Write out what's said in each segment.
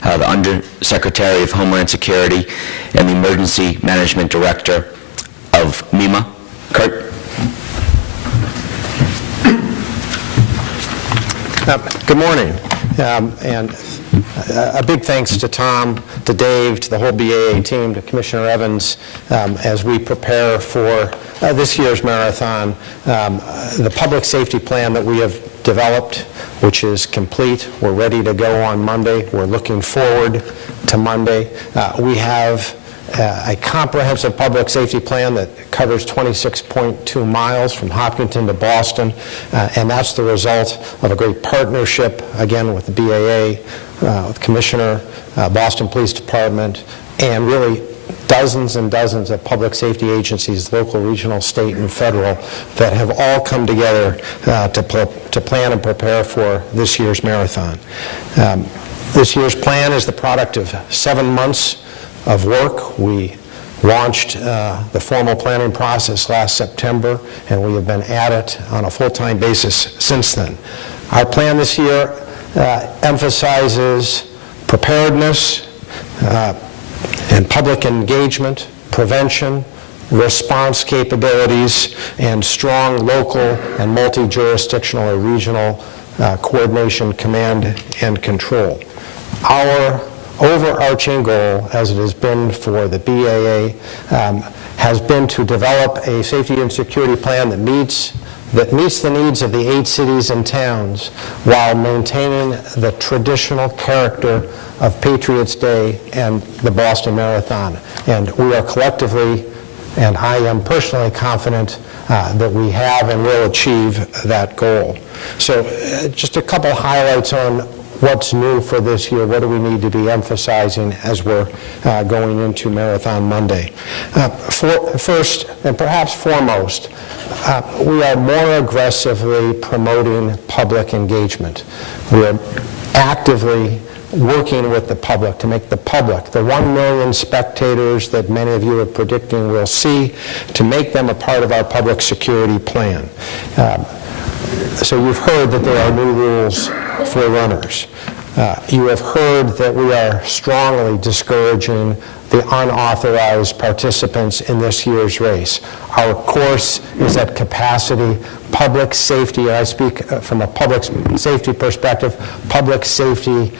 the Undersecretary of Homeland Security and the Emergency Management Director of MEMA. Kurt. Good morning, and a big thanks to Tom, to Dave, to the whole BAA team, to Commissioner Evans as we prepare for this year's marathon. The public safety plan that we have developed, which is complete. We're ready to go on Monday. We're looking forward to Monday. We have a comprehensive public safety plan that covers 26.2 miles from Hopkinton to Boston, and that's the result of a great partnership, again, with the BAA, with Commissioner, Boston Police Department, and really dozens and dozens of public safety agencies, local, regional, state, and federal, that have all come together to plan and prepare for this year's marathon. This year's plan is the product of 7 months of work. We launched the formal planning process last September, and we have been at it on a full-time basis since then. Our plan this year emphasizes preparedness and public engagement, prevention, response capabilities, and strong local and multi-jurisdictional or regional coordination, command, and control. Our overarching goal, as it has been for the BAA, has been to develop a safety and security plan that meets the needs of the 8 cities and towns while maintaining the traditional character of Patriots' Day and the Boston Marathon. And we are collectively, and I am personally confident that we have and will achieve that goal. So just a couple highlights on what's new for this year. What do we need to be emphasizing as we're going into Marathon Monday? First, and perhaps foremost, we are more aggressively promoting public engagement. We are actively working with the public to make the public, the 1 million spectators that many of you are predicting we'll see, to make them a part of our public security plan. So you've heard that there are new rules for runners. You have heard that we are strongly discouraging the unauthorized participants in this year's race. Our course is at capacity. Public safety, and I speak from a public safety perspective, public safety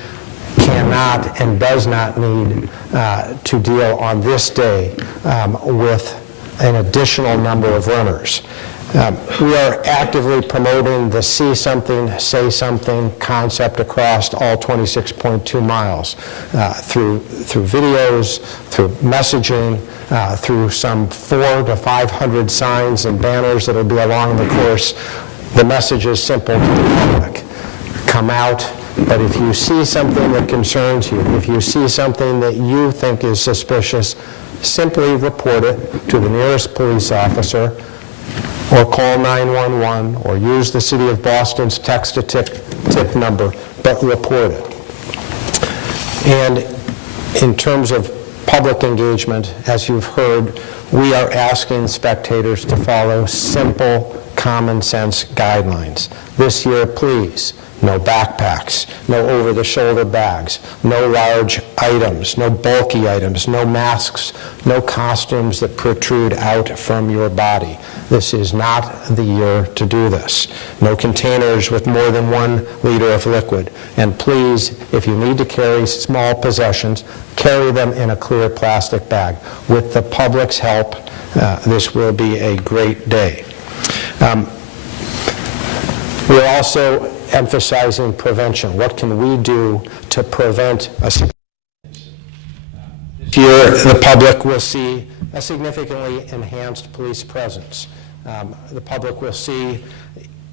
cannot and does not need to deal on this day with an additional number of runners. We are actively promoting the see something, say something concept across all 26.2 miles through videos, through messaging, through some 400 to 500 signs and banners that will be along the course. The message is simple to the public. Come out, but if you see something that concerns you, if you see something that you think is suspicious, simply report it to the nearest police officer, or call 911, or use the City of Boston's text-to-tip number, but report it. And in terms of public engagement, as you've heard, we are asking spectators to follow simple, common-sense guidelines. This year, please, no backpacks, no over-the-shoulder bags, no large items, no bulky items, no masks, no costumes that protrude out from your body. This is not the year to do this. No containers with more than 1 liter of liquid. And please, if you need to carry small possessions, carry them in a clear plastic bag. With the public's help, this will be a great day. We're also emphasizing prevention. What can we do to prevent a significant This year, the public will see a significantly enhanced police presence. The public will see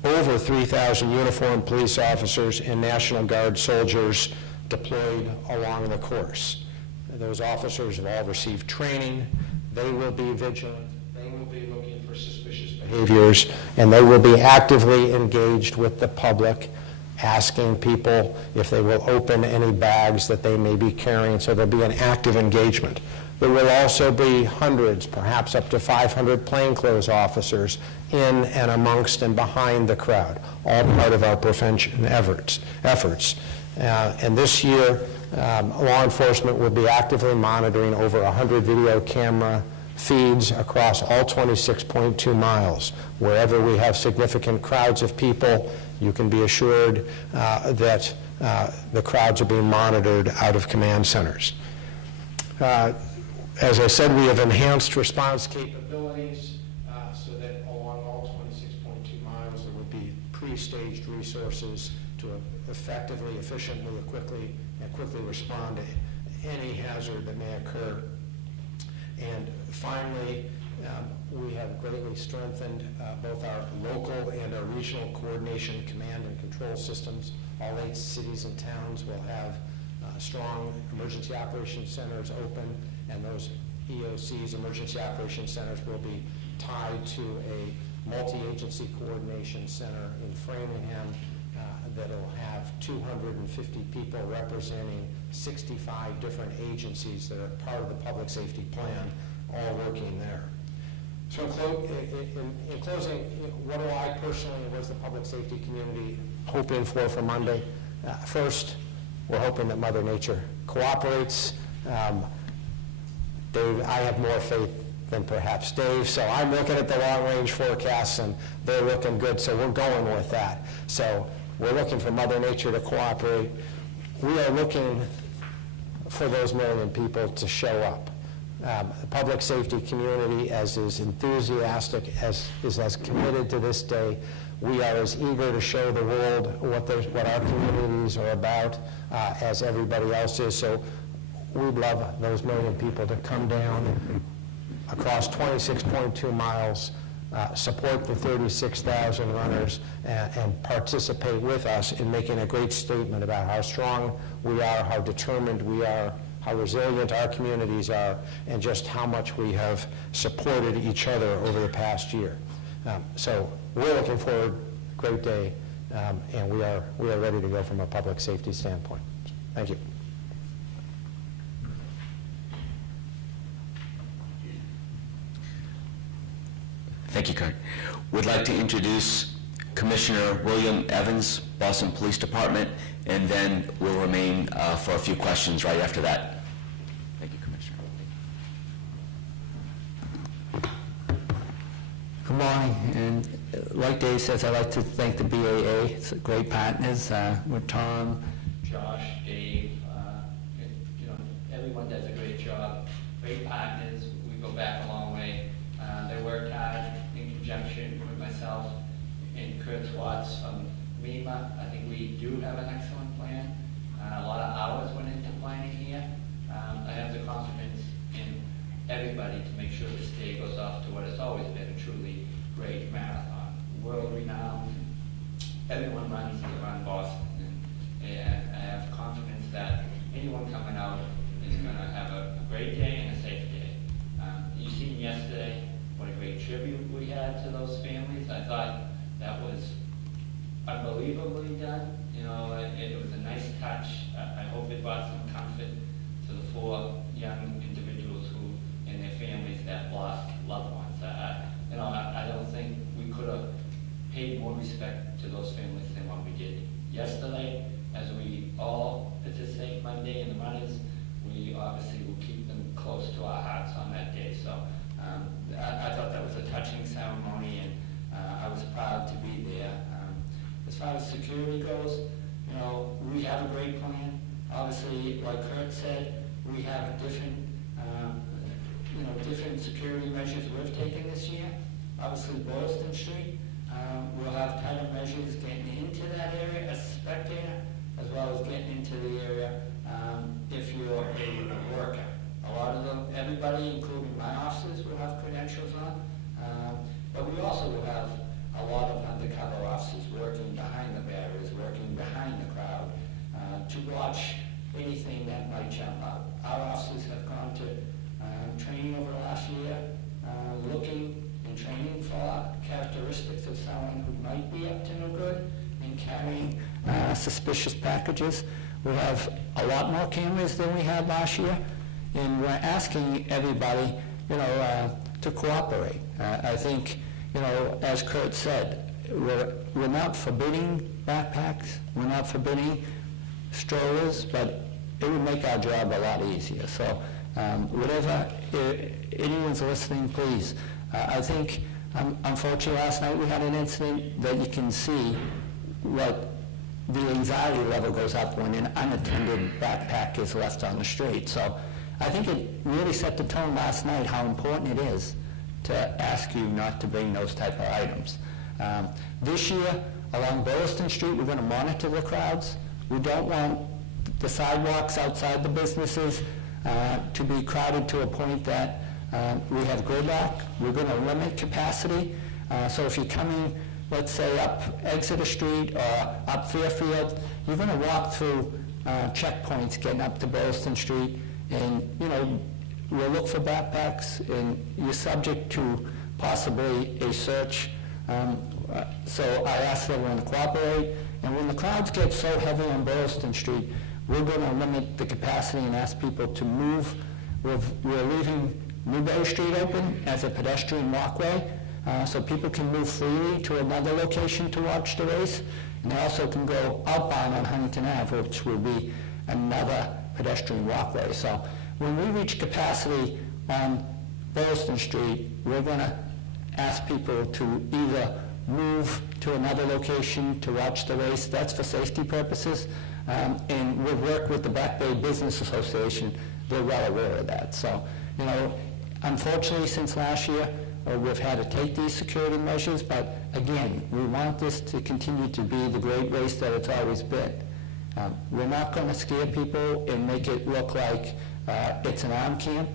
over 3,000 uniformed police officers and National Guard soldiers deployed along the course. Those officers have all received training. They will be vigilant. They will be looking for suspicious behaviors, and they will be actively engaged with the public, asking people if they will open any bags that they may be carrying, so there'll be an active engagement. There will also be hundreds, perhaps up to 500 plainclothes officers in and amongst and behind the crowd, all part of our prevention efforts. And this year, law enforcement will be actively monitoring over 100 video camera feeds across all 26.2 miles. Wherever we have significant crowds of people, you can be assured that the crowds are being monitored out of command centers. As I said, we have enhanced response capabilities so that along all 26.2 miles there would be pre-staged resources to effectively, efficiently, and quickly respond to any hazard that may occur. And finally, we have greatly strengthened both our local and our regional coordination, command, and control systems. All 8 cities and towns will have strong emergency operations centers open, and those EOCs, emergency operations centers, will be tied to a multi-agency coordination center in Framingham that will have 250 people representing 65 different agencies that are part of the public safety plan, all working there. So in closing, what do I personally and what is the public safety community hoping for Monday? First, we're hoping that Mother Nature cooperates. Dave, I have more faith than perhaps Dave, so I'm looking at the long-range forecasts and they're looking good, so we're going with that. So we're looking for Mother Nature to cooperate. We are looking for those million people to show up. The public safety community, as is enthusiastic, is as committed to this day. We are as eager to show the world what our communities are about as everybody else is. So we'd love those million people to come down across 26.2 miles, support the 36,000 runners, and participate with us in making a great statement about how strong we are, how determined we are, how resilient our communities are, and just how much we have supported each other over the past year. So we're looking forward, great day, and we are ready to go from a public safety standpoint. Thank you. Thank you, Kurt. We'd like to introduce Commissioner William Evans, Boston Police Department, and then we'll remain for a few questions right after that. Thank you, Commissioner. Good morning, and like Dave says, I'd like to thank the BAA. It's great partners with Tom, Josh, Dave, everyone does a great job. Great partners, we go back a long way. They worked hard in conjunction with myself and Kurt Watts from MEMA. I think we do have an excellent plan. A lot of hours went into planning here. I have the confidence in everybody to make sure this day goes off to what has always been a truly great marathon. World renowned. Everyone runs around Boston. And I have confidence that anyone coming out is going to have a great day and a safe day. You seen yesterday what a great tribute we had to those families. I thought that was unbelievably done. You know, it was a nice touch. I hope it brought some comfort to the 4 young individuals who and their families that lost loved ones. I don't think we could have paid more respect to those families than what we did yesterday. As we all participate Monday in the runners, we obviously will keep them close to our hearts on that day. So I thought that was a touching ceremony, and I was proud to be there. As far as security goes, we have a great plan. Obviously, like Kurt said, we have different security measures we've taken this year. Obviously, Boylston Street, we'll have tighter measures getting into that area as a spectator, as well as getting into the area if you're a worker. A lot of everybody, including my officers, will have credentials on, but we also will have a lot of undercover officers working behind the barriers, working behind the crowd to watch anything that might jump out. Our officers have gone to training over the last year, looking and training for characteristics of someone who might be up to no good and carrying suspicious packages. We have a lot more cameras than we had last year, and we're asking everybody, to cooperate. I think, as Kurt said, we're not forbidding backpacks, we're not forbidding strollers, but it would make our job a lot easier. So whatever, anyone's listening, please. I think, unfortunately, last night we had an incident that you can see what the anxiety level goes up when an unattended backpack is left on the street. So I think it really set the tone last night how important it is to ask you not to bring those type of items. This year, along Boylston Street, we're going to monitor the crowds. We don't want the sidewalks outside the businesses to be crowded to a point that we have gridlock. We're going to limit capacity. So if you're coming, let's say, up Exeter Street or up Fairfield, you're going to walk through checkpoints getting up to Boylston Street, and, you know, we'll look for backpacks, and you're subject to possibly a search. So I ask everyone to cooperate, and when the crowds get so heavy on Boylston Street, we're going to limit the capacity and ask people to move. We're leaving Newberry Street open as a pedestrian walkway, so people can move freely to another location to watch the race, and they also can go outbound on Huntington Ave, which will be another pedestrian walkway. So when we reach capacity on Boylston Street, we're going to ask people to either move to another location to watch the race. That's for safety purposes. And we'll work with the Back Bay Business Association. They're well aware of that. So, you know, unfortunately, since last year, we've had to take these security measures, but again, we want this to continue to be the great race that it's always been. We're not going to scare people and make it look like it's an armed camp.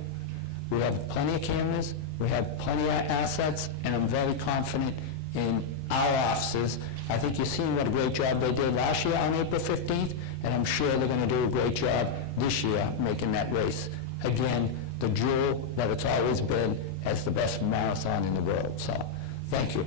We have plenty of cameras, we have plenty of assets, and I'm very confident in our officers. I think you've seen what a great job they did last year on April 15th, and I'm sure they're going to do a great job this year making that race, again, the jewel that it's always been as the best marathon in the world. So, thank you.